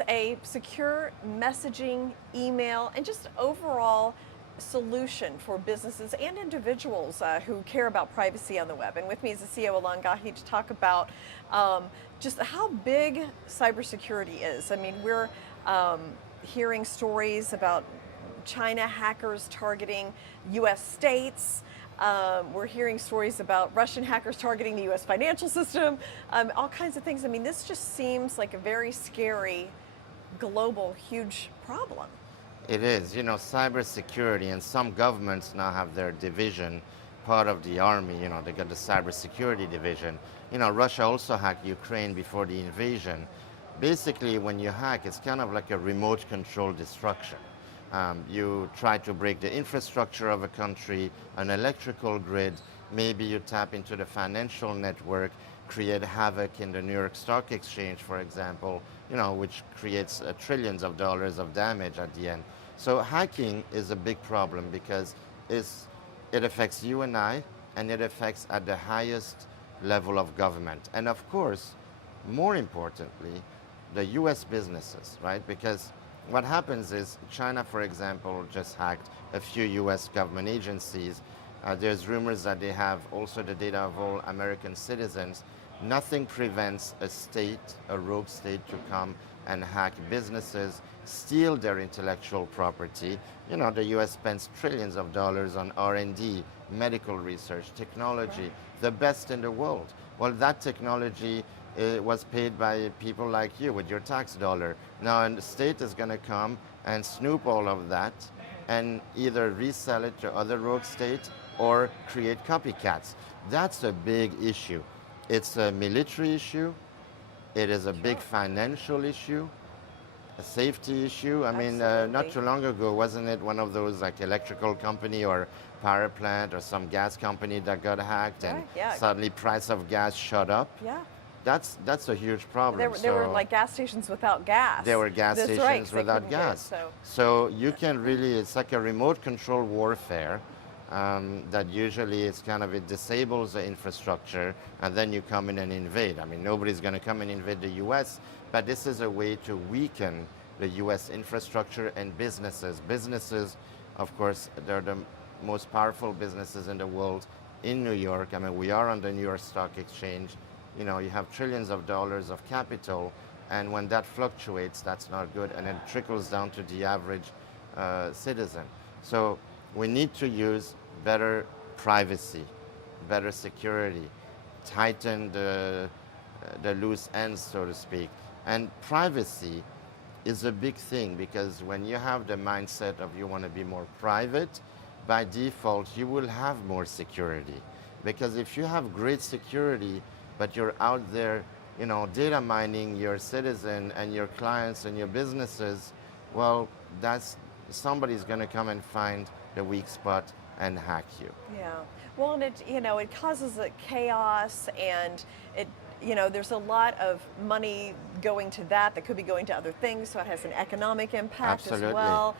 as a secure messaging, email, and just overall solution for businesses and individuals who care about privacy on the web. And with me is the CEO, Alain Ghiai, to talk about just how big cybersecurity is. I mean, we're hearing stories about China hackers targeting US states. We're hearing stories about Russian hackers targeting the US financial system, all kinds of things. I mean, this just seems like a very scary, global, huge problem. It is. You know, cybersecurity, and some governments now have their division, part of the army, you know, they got the cybersecurity division. You know, Russia also hacked Ukraine before the invasion. Basically, when you hack, it's kind of like a remote control destruction. You try to break the infrastructure of a country, an electrical grid, maybe you tap into the financial network, create havoc in the New York Stock Exchange, for example, you know, which creates trillions of dollars of damage at the end. So hacking is a big problem because it affects you and I, and it affects at the highest level of government. And of course, more importantly, the US businesses, right? Because what happens is China, for example, just hacked a few US government agencies. There's rumors that they have also the data of all American citizens. Nothing prevents a state, a rogue state, to come and hack businesses, steal their intellectual property. You know, the US spends trillions of dollars on R&D, medical research, technology, the best in the world. Well, that technology was paid by people like you with your tax dollar. Now, the state is going to come and snoop all of that and either resell it to other rogue states or create copycats. That's a big issue. It's a military issue. It is a big financial issue, a safety issue. I mean, not too long ago, wasn't it one of those like electrical company or power plant or some gas company that got hacked and suddenly price of gas shot up? Yeah. That's a huge problem. There were like gas stations without gas. There were gas stations without gas. So you can really, it's like a remote control warfare that usually it's kind of, it disables the infrastructure and then you come in and invade. I mean, nobody's going to come and invade the US, but this is a way to weaken the US infrastructure and businesses. Businesses, of course, they're the most powerful businesses in the world in New York. I mean, we are on the New York Stock Exchange. You know, you have trillions of dollars of capital, and when that fluctuates, that's not good, and it trickles down to the average citizen. So we need to use better privacy, better security, tighten the loose ends, so to speak. And privacy is a big thing because when you have the mindset of you want to be more private, by default, you will have more security. Because if you have great security, but you're out there, you know, data mining your citizen and your clients and your businesses, well, somebody's going to come and find the weak spot and hack you. Yeah. Well, and it causes a chaos, and there's a lot of money going to that could be going to other things, so it has an economic impact as well.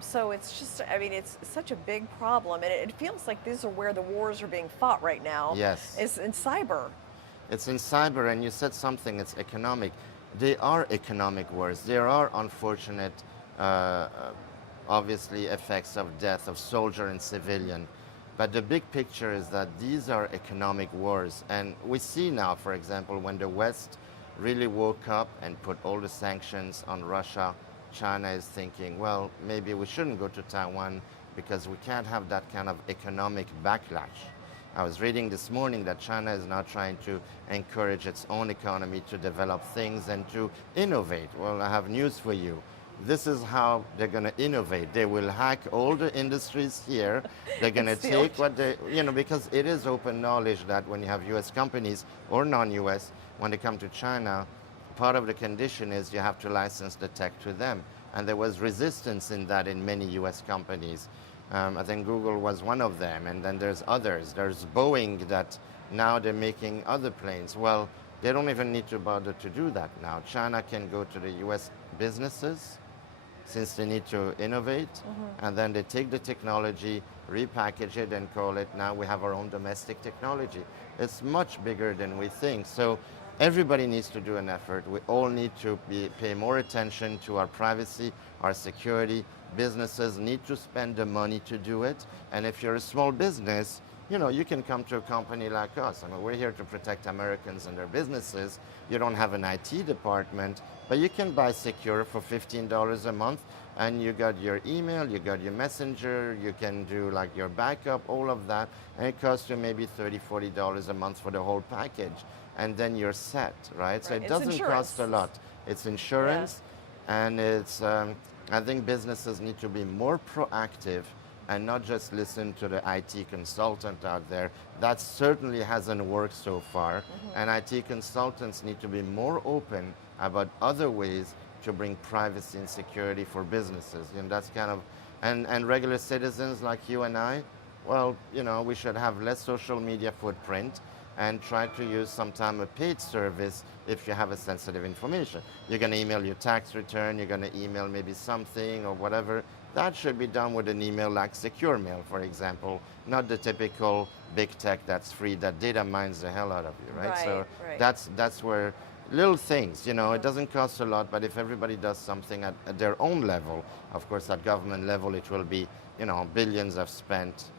So it's just, I mean, it's such a big problem, and it feels like these are where the wars are being fought right now. Yes. Is in cyber. It's in cyber, and you said something, it's economic. They are economic wars. There are unfortunate, obviously, effects of death of soldier and civilian. But the big picture is that these are economic wars. And we see now, for example, when the West really woke up and put all the sanctions on Russia, China is thinking, well, maybe we shouldn't go to Taiwan because we can't have that kind of economic backlash. I was reading this morning that China is now trying to encourage its own economy to develop things and to innovate. Well, I have news for you. This is how they're going to innovate. They will hack all the industries here. They're going to take what they, because it is open knowledge that when you have US companies or non-US, when they come to China, part of the condition is you have to license the tech to them. And there was resistance in that in many US companies. I think Google was one of them, and then there's others. There's Boeing that now they're making other planes. Well, they don't even need to bother to do that now. China can go to the US businesses since they need to innovate, and then they take the technology, repackage it, and call it, now we have our own domestic technology. It's much bigger than we think. So everybody needs to do an effort. We all need to pay more attention to our privacy, our security. Businesses need to spend the money to do it. And if you're a small business, you know, you can come to a company like us. I mean, we're here to protect Americans and their businesses. You don't have an IT department, but you can buy Sekur for $15 a month, and you got your email, you got your messenger, you can do like your backup, all of that, and it costs you maybe $30, $40 a month for the whole package, and then you're set, right? So it It's doesn't insurance. cost a lot. It's insurance, and it's, I think businesses need to be more proactive and not just listen to the IT consultant out there. That certainly hasn't worked so far. And IT consultants need to be more open about other ways to bring privacy and security for businesses. And that's kind of, and regular citizens like you and I, well, you know, we should have less social media footprint and try to use sometime a paid service if you have a sensitive information. You're gonna email your tax return, you're gonna email maybe something or whatever. That should be done with an email like Secure Mail, for example, not the typical big tech that's free, that data mines the hell out of you, right? So that's where little things, you know, it doesn't cost a lot, but if everybody does something at their own level, of course at government level it will be, you know, billions have spent,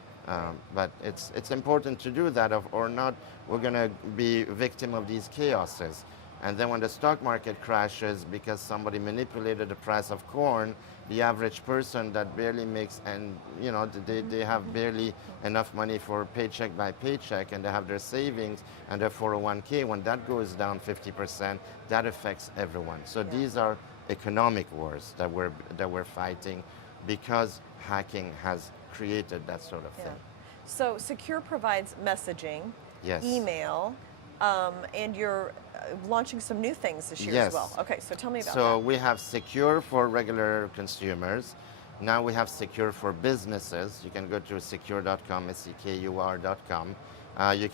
but it's important to do that, or not, we're gonna be victim of these chaoses. And then when the stock market crashes because somebody manipulated the price of corn, the average person that barely makes, and you know, they have barely enough money for paycheck by paycheck, and they have their savings and their 401k, when that goes down 50%, that affects everyone. So these are economic wars that we're fighting because hacking has created that sort of thing. So Sekur provides messaging, email, and you're launching some new things this year as well. Okay, so tell me about that. So we have Sekur for regular consumers. Now we have Sekur for businesses. You can go to sekur.com, sekur.com. You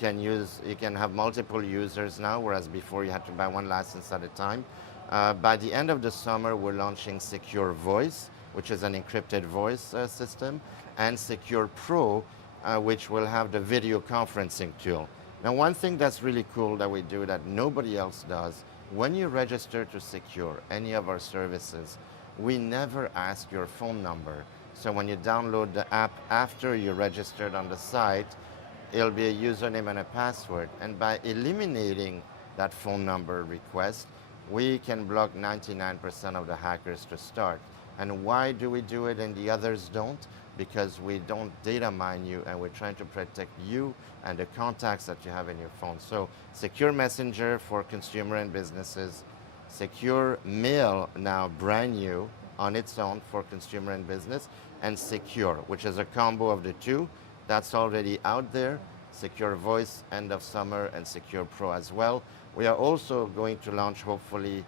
can have multiple users now, whereas before you had to buy one license at a time. By the end of the summer, we're launching SekurVoice, which is an encrypted voice system, and SekurPro, which will have the video conferencing tool. Now, one thing that's really cool that we do that nobody else does, when you register to Sekur any of our services, we never ask your phone number. So when you download the app after you're registered on the site, it'll be a username and a password. And by eliminating that phone number request, we can block 99% of the hackers to start. And why do we do it and the others don't? Because we don't data mine you, and we're trying to protect you and the contacts that you have in your phone. So Secure Messenger for consumer and businesses, Secure Mail now brand new on its own for consumer and business, and Sekur, which is a combo of the two. That's already out there. SekurVoice end of summer, and SekurPro as well. We are also going to launch, hopefully,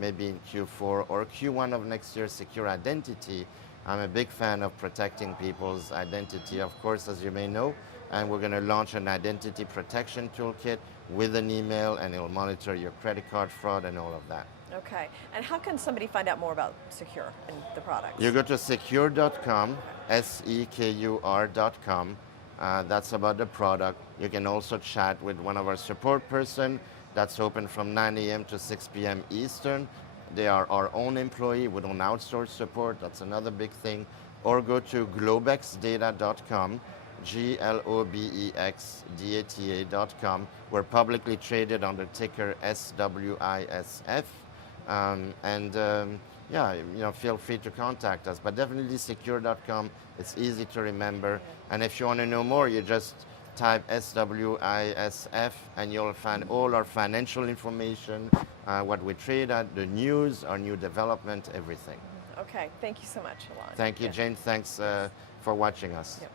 maybe in Q4 or Q1 of next year, Secure Identity. I'm a big fan of protecting people's identity, of course, as you may know, and we're going to launch an identity protection toolkit with an email, and it'll monitor your credit card fraud and all of that. Okay, and how can somebody find out more about Sekur and the products? You go to sekur.com, sekur.com. That's about the product. You can also chat with one of our support person. That's open from 9 a.m. to 6 p.m. Eastern. They are our own employee. We don't outsource support. That's another big thing. Or go to globexdata.com, globexdata.com. We're publicly traded under ticker SWISF. Yeah, you know, feel free to contact us. But definitely sekur.com. It's easy to remember. And if you want to know more, you just type SWISF and you'll find all our financial information, what we trade at, the news, our new development, everything. Okay, thank you so much, Alain. Thank you, Jane. Thanks for watching us. Yep.